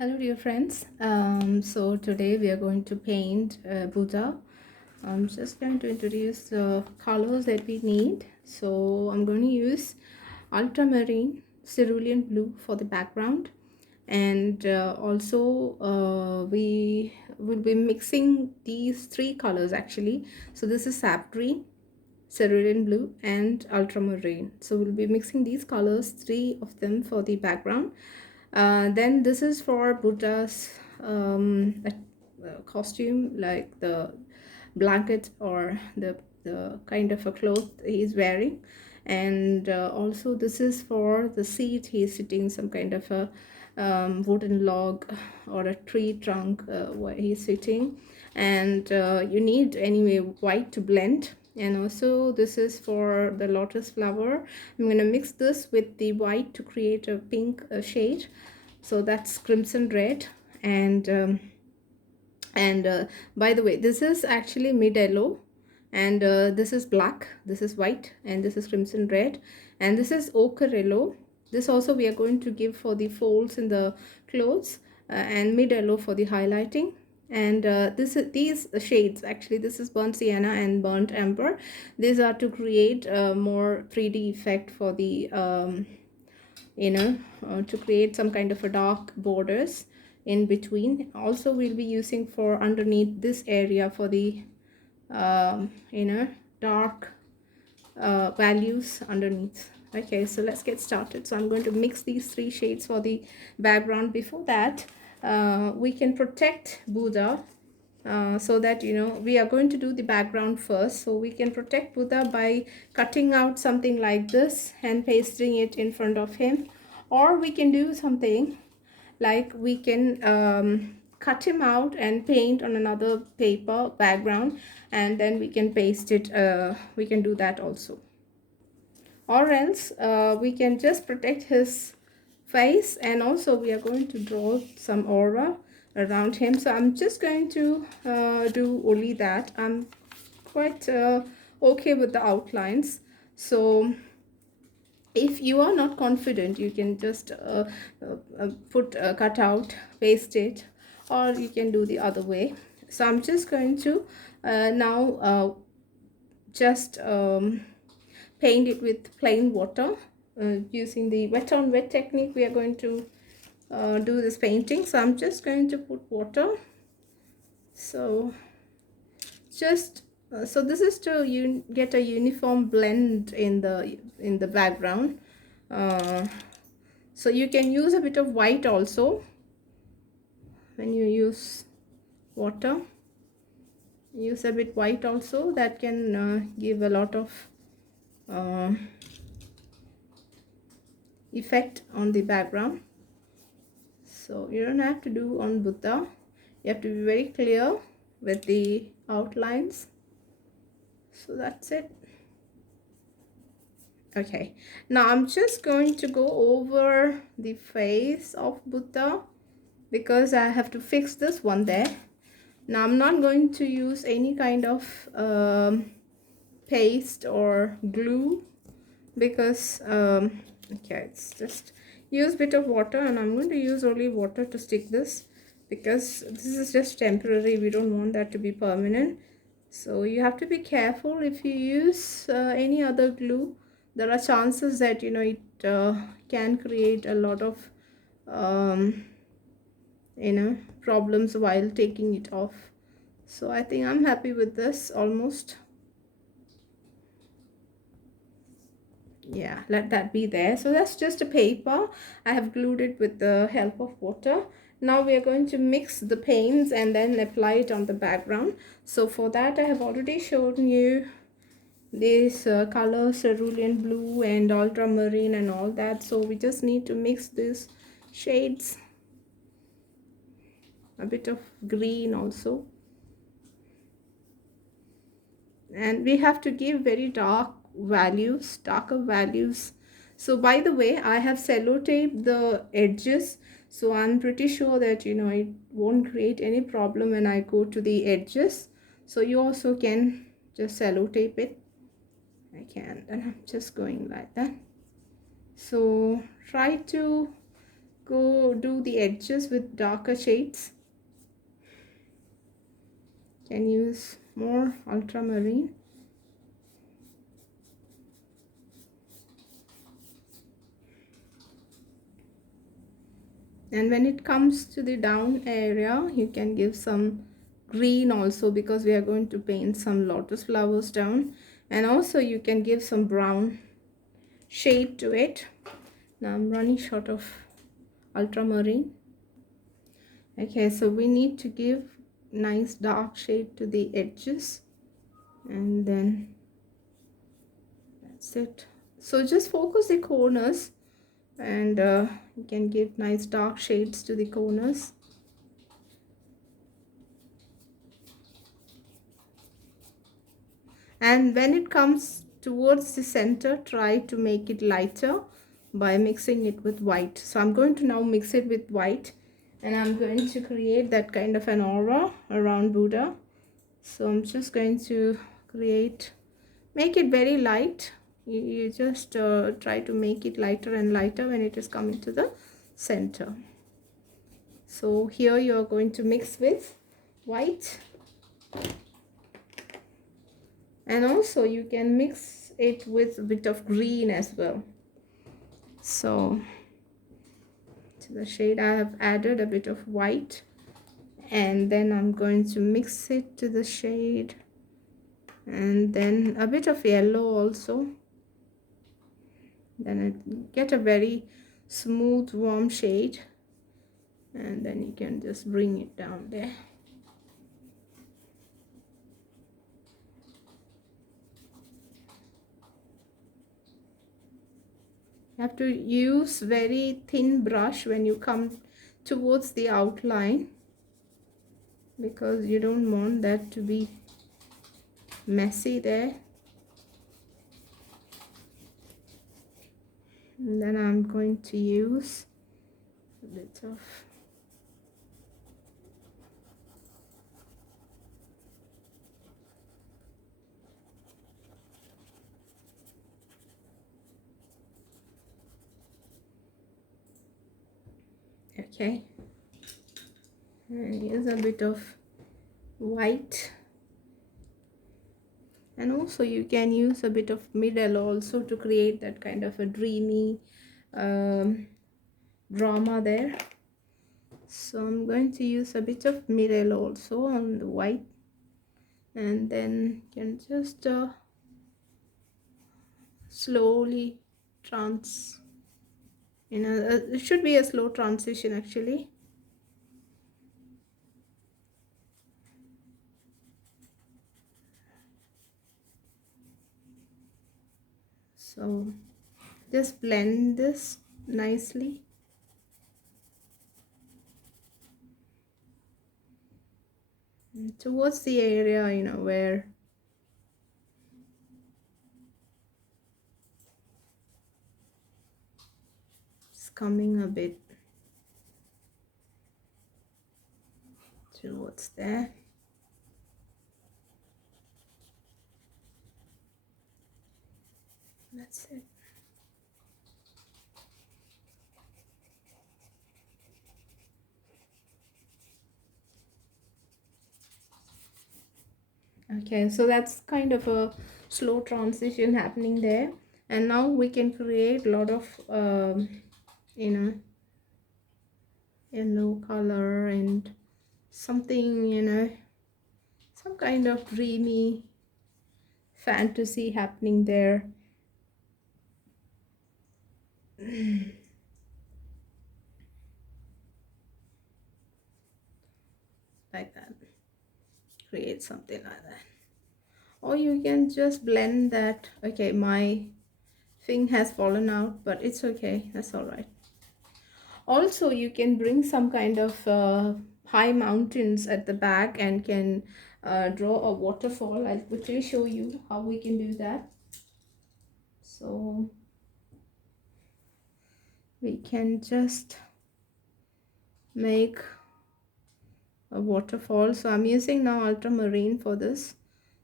Hello dear friends. So today we are going to paint Buddha. I'm just going to introduce the colors that we need. So I'm going to use ultramarine cerulean blue for the background, and also we will be mixing these three colors actually. So this is sap green, cerulean blue and ultramarine. So we'll be mixing these colors, three of them, for the background. Then this is for Buddha's costume, like the blanket or the kind of a cloth he's wearing. And also this is for the seat. He's sitting some kind of a wooden log or a tree trunk where he's sitting. And you need anyway white to blend. And also this is for the lotus flower. I'm going to mix this with the white to create a pink shade. So that's crimson red. And by the way, this is actually mid yellow, and this is black, this is white, and this is crimson red, and this is ochre yellow. This also we are going to give for the folds in the clothes, and mid yellow for the highlighting. And these shades, actually this is burnt sienna and burnt amber. These are to create a more 3D effect for the to create some kind of a dark borders in between. Also we'll be using for underneath this area for the dark values underneath. Okay, so let's get started. So I'm going to mix these three shades for the background. Before that, we can protect Buddha, so that we are going to do the background first. So we can protect Buddha by cutting out something like this and pasting it in front of him, or we can do something like we can cut him out and paint on another paper background, and then we can paste it. We can do that also, or else we can just protect his face. And also we are going to draw some aura around him. So I'm just going to do only that. I'm quite okay with the outlines. So if you are not confident, you can just put cut out, paste it, or you can do the other way. So I'm just going to now just paint it with plain water. Using the wet on wet technique, we are going to do this painting. So I'm just going to put water. So just so this is to get a uniform blend in the background. So you can use a bit of white also when you use water. Use a bit white also, that can give a lot of effect on the background. So you don't have to do on Buddha, you have to be very clear with the outlines. So that's it. Okay, now I'm just going to go over the face of Buddha because I have to fix this one there. Now I'm not going to use any kind of paste or glue because okay, it's just use bit of water, and I'm going to use only water to stick this because this is just temporary. We don't want that to be permanent. So you have to be careful. If you use any other glue, there are chances that it can create a lot of problems while taking it off. So I think I'm happy with this almost. Yeah, let that be there. So that's just a paper. I have glued it with the help of water. Now we are going to mix the paints and then apply it on the background. So for that, I have already shown you this color, cerulean blue and ultramarine and all that. So we just need to mix these shades, a bit of green also, and we have to give very darker values. So by the way, I have sellotaped the edges, so I'm pretty sure that it won't create any problem when I go to the edges. So you also can just sellotape it. I can, and I'm just going like that. So try to go do the edges with darker shades. Can use more ultramarine. And when it comes to the down area, you can give some green also, because we are going to paint some lotus flowers down. And also you can give some brown shade to it. Now I'm running short of ultramarine. Okay, so we need to give nice dark shade to the edges, and then that's it. So just focus the corners, and you can give nice dark shades to the corners. And when it comes towards the center, try to make it lighter by mixing it with white. So I'm going to now mix it with white, and I'm going to create that kind of an aura around Buddha. So I'm just going to make it very light. You just try to make it lighter and lighter when it is coming to the center. So here you are going to mix with white, and also you can mix it with a bit of green as well. So to the shade I have added a bit of white, and then I'm going to mix it to the shade, and then a bit of yellow also. Then I get a very smooth warm shade, and then you can just bring it down there. You have to use very thin brush when you come towards the outline, because you don't want that to be messy there. And then I'm going to use a bit of okay, and use a bit of white, and also you can use a bit of middle also to create that kind of a dreamy drama there. So I'm going to use a bit of middle also on the white, and then you can just slowly it should be a slow transition actually. So just blend this nicely. And towards the area, where it's coming a bit towards there. That's it. Okay, so that's kind of a slow transition happening there, and now we can create a lot of yellow color and something, some kind of dreamy fantasy happening there. Like that, create something like that. Or you can just blend that. Okay, my thing has fallen out, but it's okay, that's all right. Also you can bring some kind of high mountains at the back, and can draw a waterfall. I'll quickly show you how we can do that. So we can just make a waterfall. So I'm using now ultramarine for this.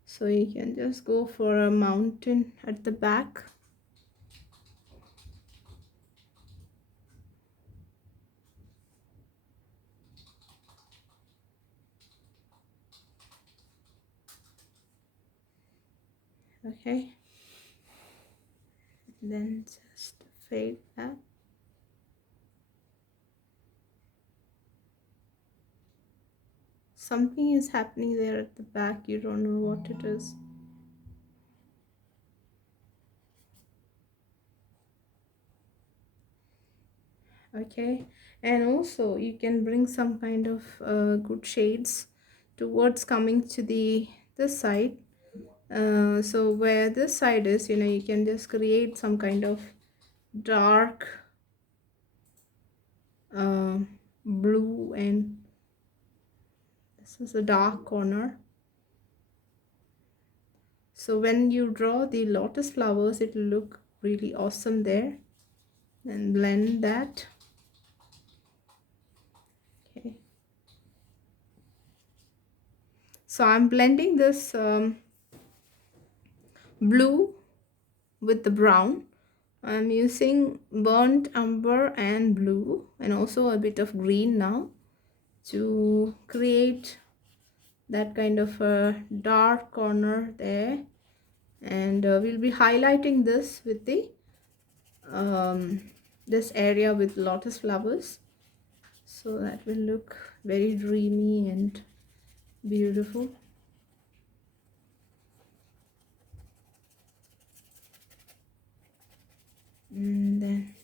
So you can just go for a mountain at the back. Okay, and then just fade that. Something is happening there at the back, you don't know what it is. Okay, and also you can bring some kind of good shades towards coming to the this side. So where this side is, you know, you can just create some kind of dark uh, blue, and this is a dark corner. So when you draw the lotus flowers, it will look really awesome there. And blend that. Okay, so I'm blending this blue with the brown. I'm using burnt umber and blue, and also a bit of green now, to create that kind of a dark corner there. And we'll be highlighting this with the um, this area with lotus flowers, so that will look very dreamy and beautiful. And then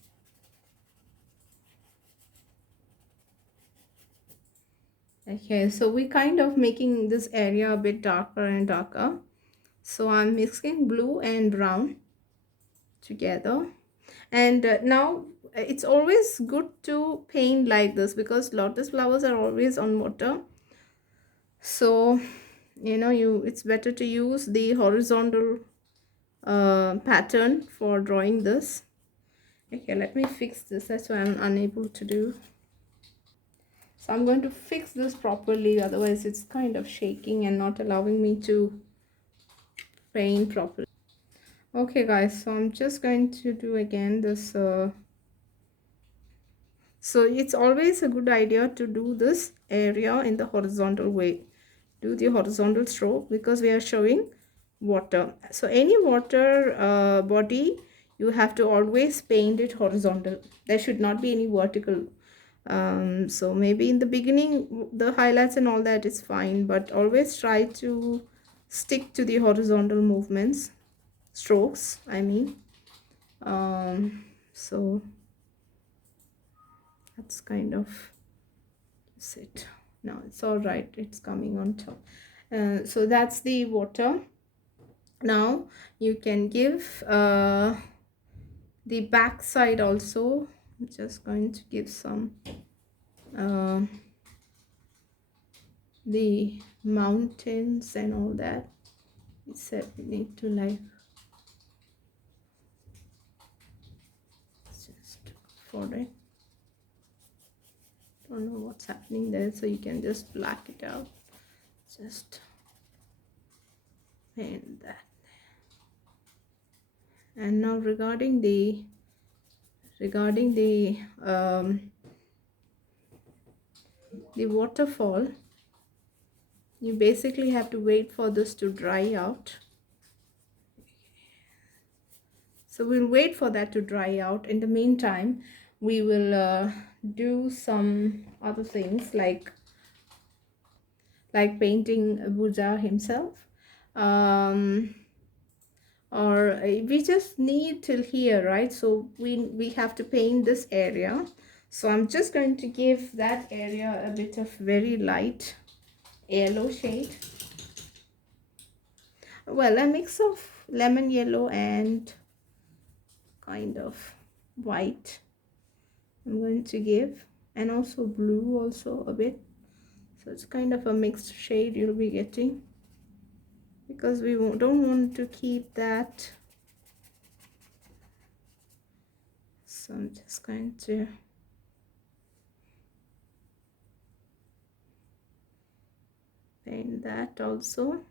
okay, so we kind of making this area a bit darker and darker. So I'm mixing blue and brown together. And now it's always good to paint like this, because lotus flowers are always on water. So you know, it's better to use the horizontal pattern for drawing this. Okay, let me fix this. That's why I'm unable to do. So I'm going to fix this properly, otherwise it's kind of shaking and not allowing me to paint properly. Okay guys, so I'm just going to do again this. So it's always a good idea to do this area in the horizontal way. Do the horizontal stroke, because we are showing water. So any water body, you have to always paint it horizontal. There should not be any vertical. So maybe in the beginning the highlights and all that is fine, but always try to stick to the horizontal movements, strokes I mean. So that's kind of it. Now it's all right, it's coming on top. So that's the water. Now you can give the back side also. I'm just going to give some uh, the mountains and all that. We said we need to like just for it. Don't know what's happening there, so you can just black it out. Just paint that. And now regarding the waterfall, you basically have to wait for this to dry out. So we'll wait for that to dry out. In the meantime, we will do some other things like painting Buddha himself. Or we just need till here, right? So we have to paint this area. So I'm just going to give that area a bit of very light yellow shade. Well, a mix of lemon yellow and kind of white I'm going to give, and also blue also a bit. So it's kind of a mixed shade you'll be getting, because we don't want to keep that. So I'm just going to paint that also.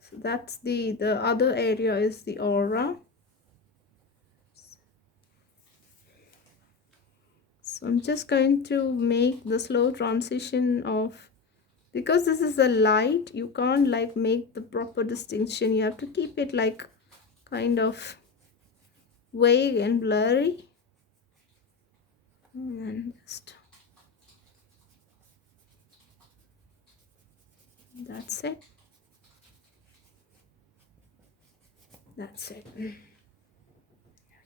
So that's the other area is the aura. So I'm just going to make the slow transition of, because this is a light, you can't like make the proper distinction. You have to keep it like kind of vague and blurry. And just, that's it. That's it.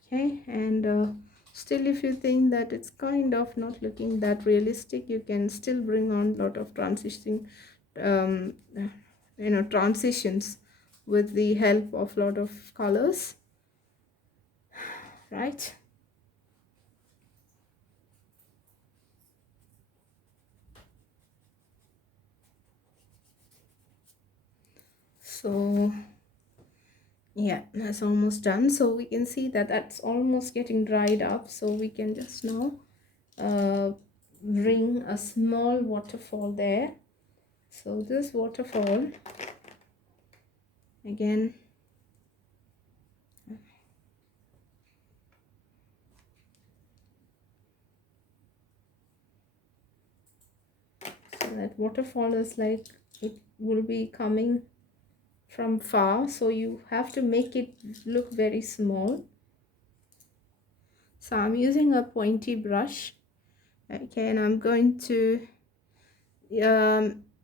Okay, and still if you think that it's kind of not looking that realistic, you can still bring on a lot of transitioning um, transitions with the help of a lot of colors, right? So yeah, that's almost done. So we can see that that's almost getting dried up, so we can just now bring a small waterfall there. So this waterfall, again, so that waterfall is like, it will be coming from far, so you have to make it look very small. So I'm using a pointy brush, okay, and I'm going to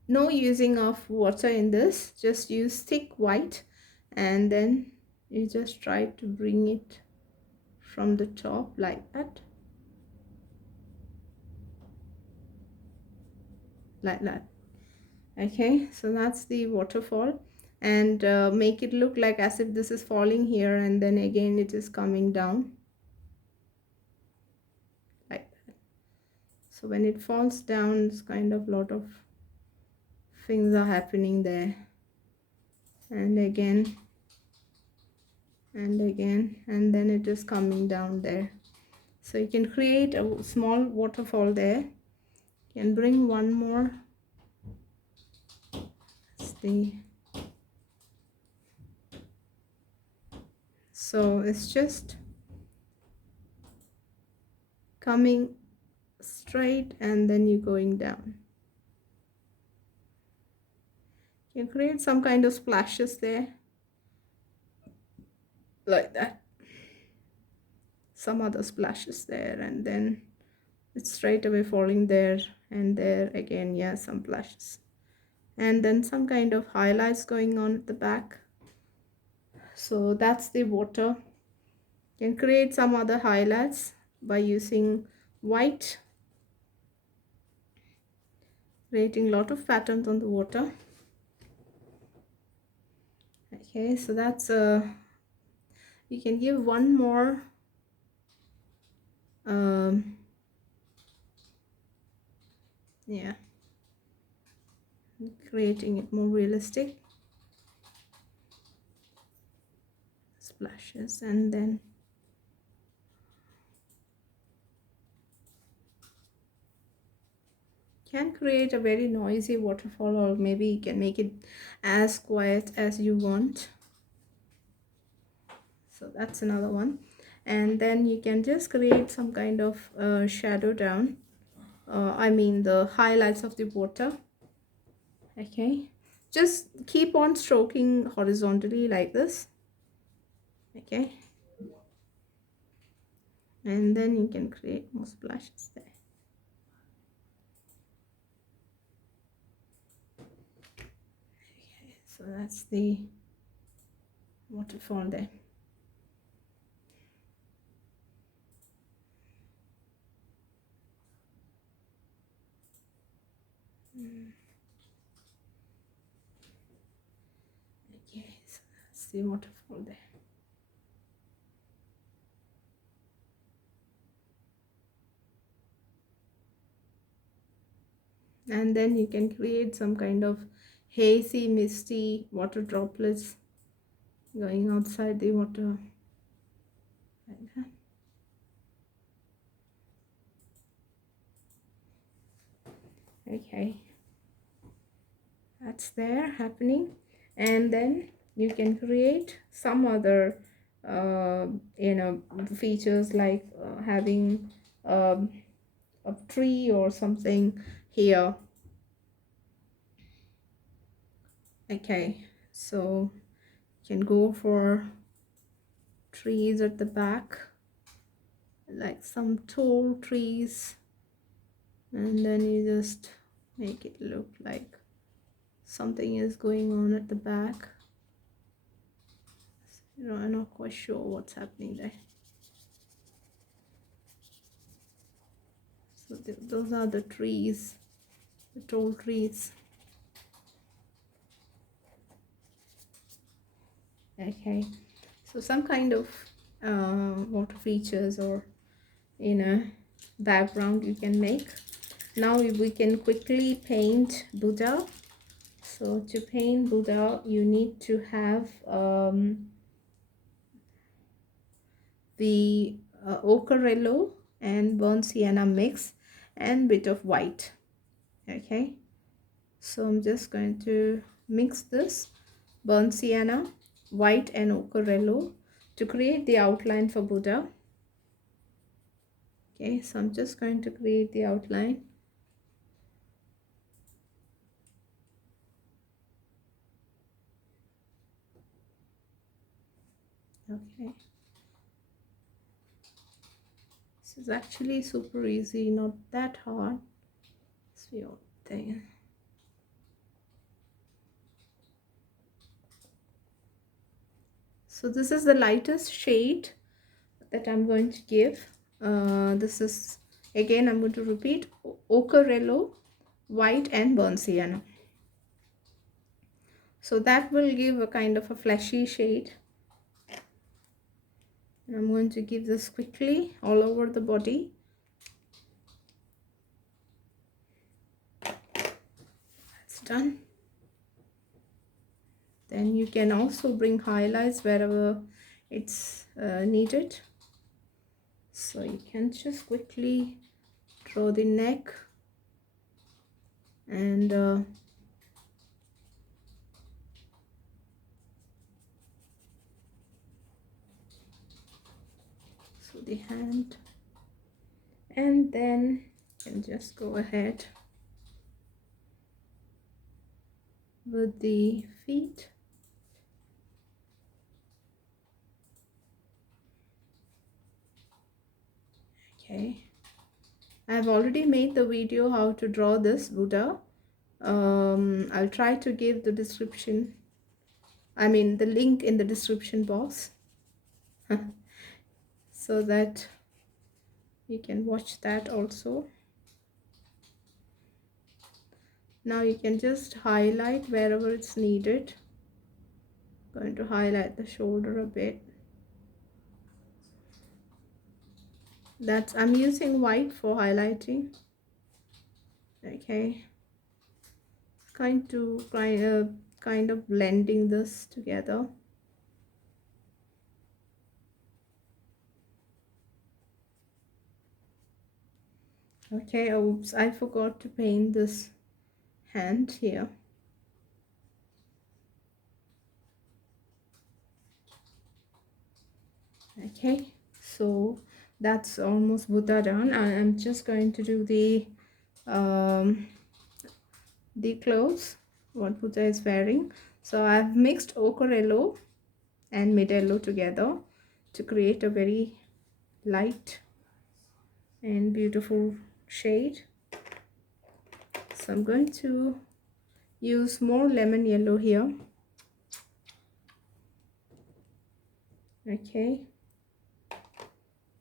no using of water in this, just use thick white, and then you just try to bring it from the top like that, like that. Okay, so that's the waterfall, and make it look like as if this is falling here, and then again it is coming down like that. So when it falls down, it's kind of lot of things are happening there, and again and again, and then it is coming down there. So you can create a small waterfall there. You can bring one more. So it's just coming straight and then you're going down. You can create some kind of splashes there like that, some other splashes there, and then it's straight away falling there and there again. Yeah, some splashes, and then some kind of highlights going on at the back. So that's the water. You can create some other highlights by using white, creating a lot of patterns on the water. Okay, so that's you can give one more yeah, creating it more realistic splashes, and then can create a very noisy waterfall, or maybe you can make it as quiet as you want. So that's another one, and then you can just create some kind of shadow down, I mean the highlights of the water. Okay, just keep on stroking horizontally like this. Okay, and then you can create more splashes there. Okay, so that's the waterfall there. Okay, so that's the waterfall there. And then you can create some kind of hazy, misty water droplets going outside the water like that. Okay, that's there happening, and then you can create some other features like having a tree or something here. Okay, so you can go for trees at the back, like some tall trees, and then you just make it look like something is going on at the back. You know, I'm not quite sure what's happening there. So those are the trees, the tall trees. Okay, so some kind of water features or background you can make. Now we can quickly paint Buddha. So to paint Buddha, you need to have the ochre yellow and burnt sienna mix and bit of white. Okay, so I'm just going to mix this burnt sienna, white and ochre yellow to create the outline for Buddha. Okay, so I'm just going to create the outline. Okay, this is actually super easy, not that hard. It's the old thing. So this is the lightest shade that I'm going to give. This is, again, I'm going to repeat, ochre yellow, white and burnt sienna. So that will give a kind of a fleshy shade. And I'm going to give this quickly all over the body. That's done. Then you can also bring highlights wherever it's needed. So you can just quickly draw the neck and so the hand, and then you can just go ahead with the feet. Okay, I've already made the video how to draw this Buddha. I'll try to give the description, I mean the link in the description box so that you can watch that also. Now you can just highlight wherever it's needed. I'm going to highlight the shoulder a bit. I'm using white for highlighting. Okay, kind of blending this together. Okay, oops, I forgot to paint this hand here. Okay, so that's almost Buddha done. I'm just going to do the clothes what Buddha is wearing. So I've mixed ochre yellow and mid yellow together to create a very light and beautiful shade. So I'm going to use more lemon yellow here. Okay,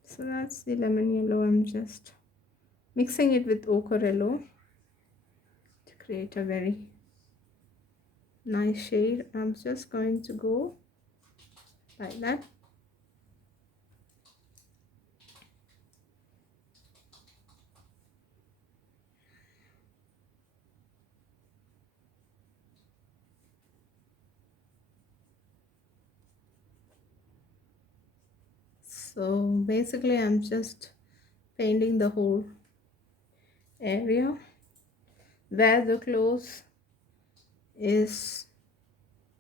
so that's the lemon yellow. I'm just mixing it with ochre yellow to create a very nice shade. I'm just going to go like that. So basically I'm just painting the whole area where the clothes is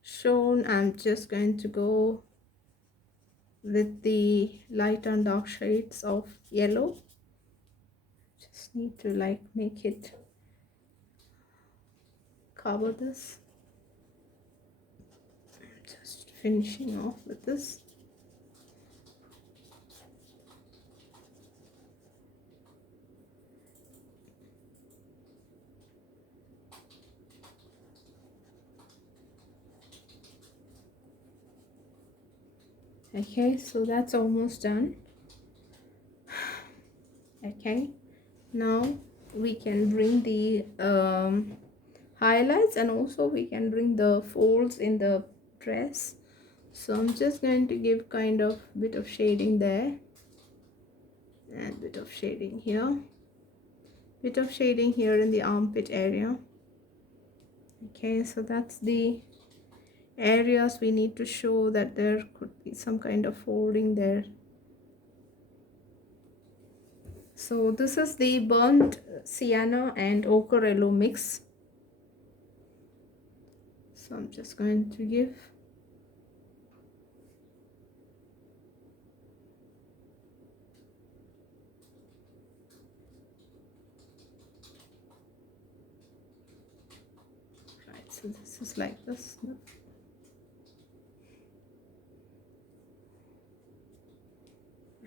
shown. I'm just going to go with the light and dark shades of yellow. Just need to like make it cover this. Just finishing off with this. Okay, so that's almost done. Okay, now we can bring the highlights, and also we can bring the folds in the dress. So I'm just going to give kind of bit of shading there, and bit of shading here, bit of shading here in the armpit area. Okay, so that's the areas we need to show that there could be some kind of folding there. So this is the burnt sienna and ochre yellow mix. So I'm just going to give right, so this is like this.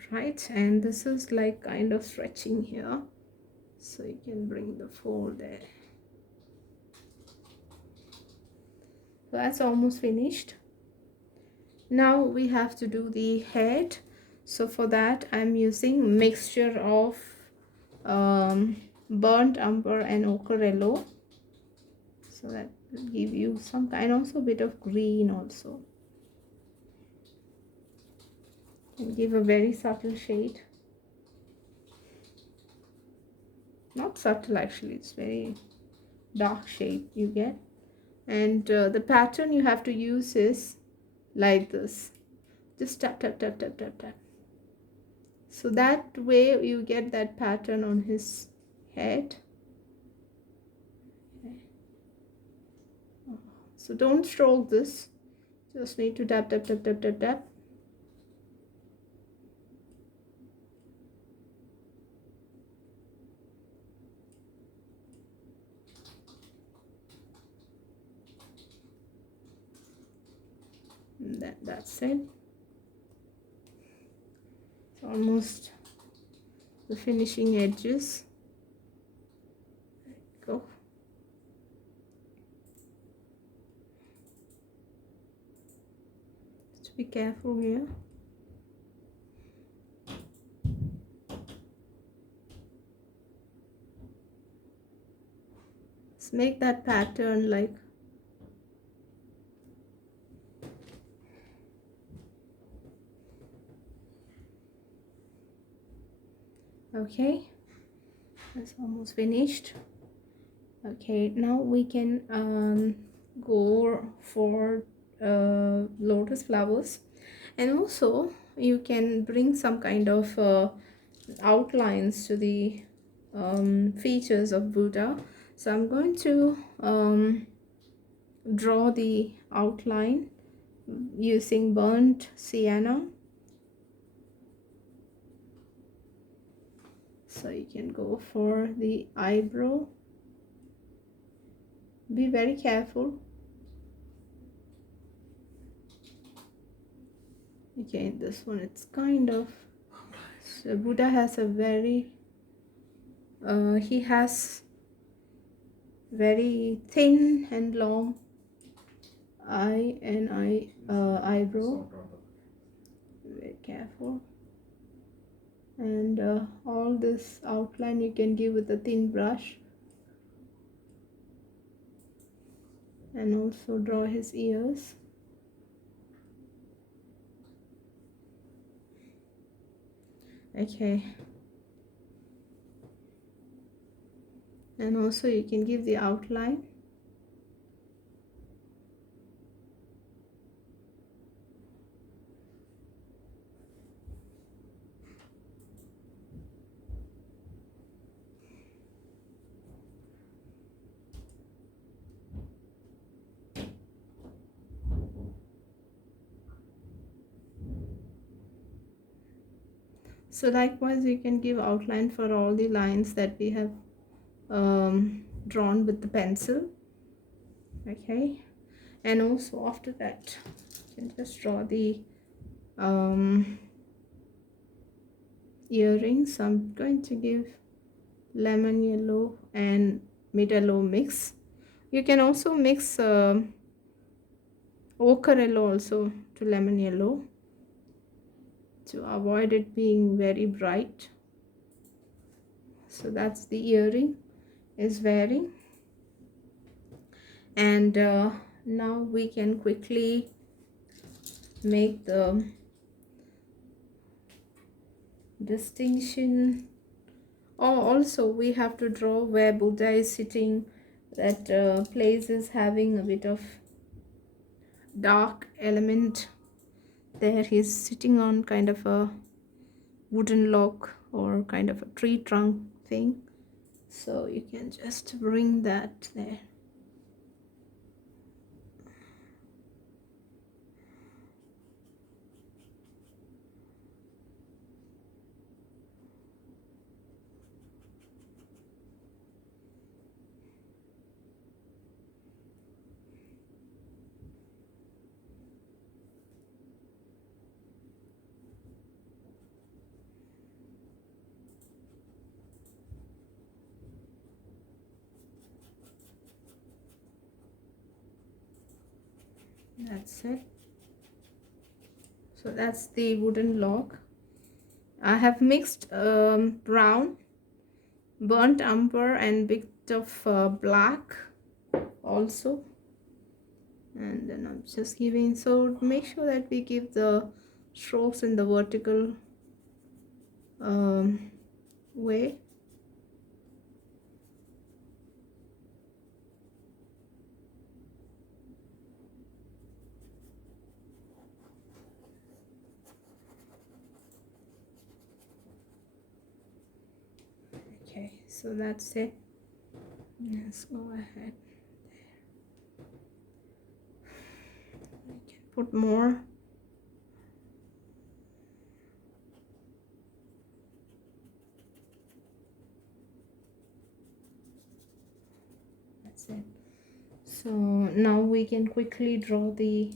Right, and this is like kind of stretching here, so you can bring the fold there. So that's almost finished. Now we have to do the head. So for that I'm using mixture of burnt umber and ochre yellow, so that will give you some kind, also a bit of green also, and give a very subtle shade. Not subtle actually, it's very dark shade you get. And the pattern you have to use is like this, just tap tap tap tap tap tap, so that way you get that pattern on his head. Okay. So don't stroke this, just need to tap tap tap tap tap tap. And that's it. It's almost the finishing edges. There you go. Just be careful here. Let's make that pattern like okay, that's almost finished. Okay, now we can go for lotus flowers, and also you can bring some kind of outlines to the features of Buddha. So I'm going to draw the outline using burnt sienna. So you can go for the eyebrow. Be very careful. Okay, this one, it's kind of, so Buddha has a very he has very thin and long eyebrow. Very careful. And all this outline you can give with a thin brush, and also draw his ears. Okay, and also you can give the outline. So likewise you can give outline for all the lines that we have drawn with the pencil. Okay, and also after that you can just draw the earrings. I'm going to give lemon yellow and mid yellow mix. You can also mix ochre yellow also to lemon yellow to avoid it being very bright. So that's the earring is wearing. And now we can quickly make the distinction. Oh, also we have to draw where Buddha is sitting. That place is having a bit of dark element there. He's sitting on kind of a wooden log or kind of a tree trunk thing, so you can just bring that there. That's it. So that's the wooden log. I have mixed brown, burnt umber and bit of black also, and then I'm just giving, so make sure that we give the strokes in the vertical way. Okay, so that's it. Let's go ahead. We can put more. That's it. So now we can quickly draw the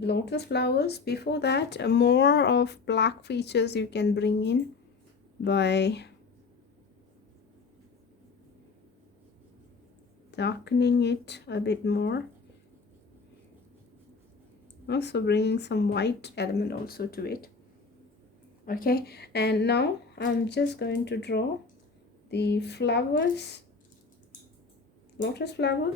lotus flowers. Before that, more of black features you can bring in by darkening it a bit more, also bringing some white element also to it. Okay, and now I'm just going to draw the flowers, lotus flowers.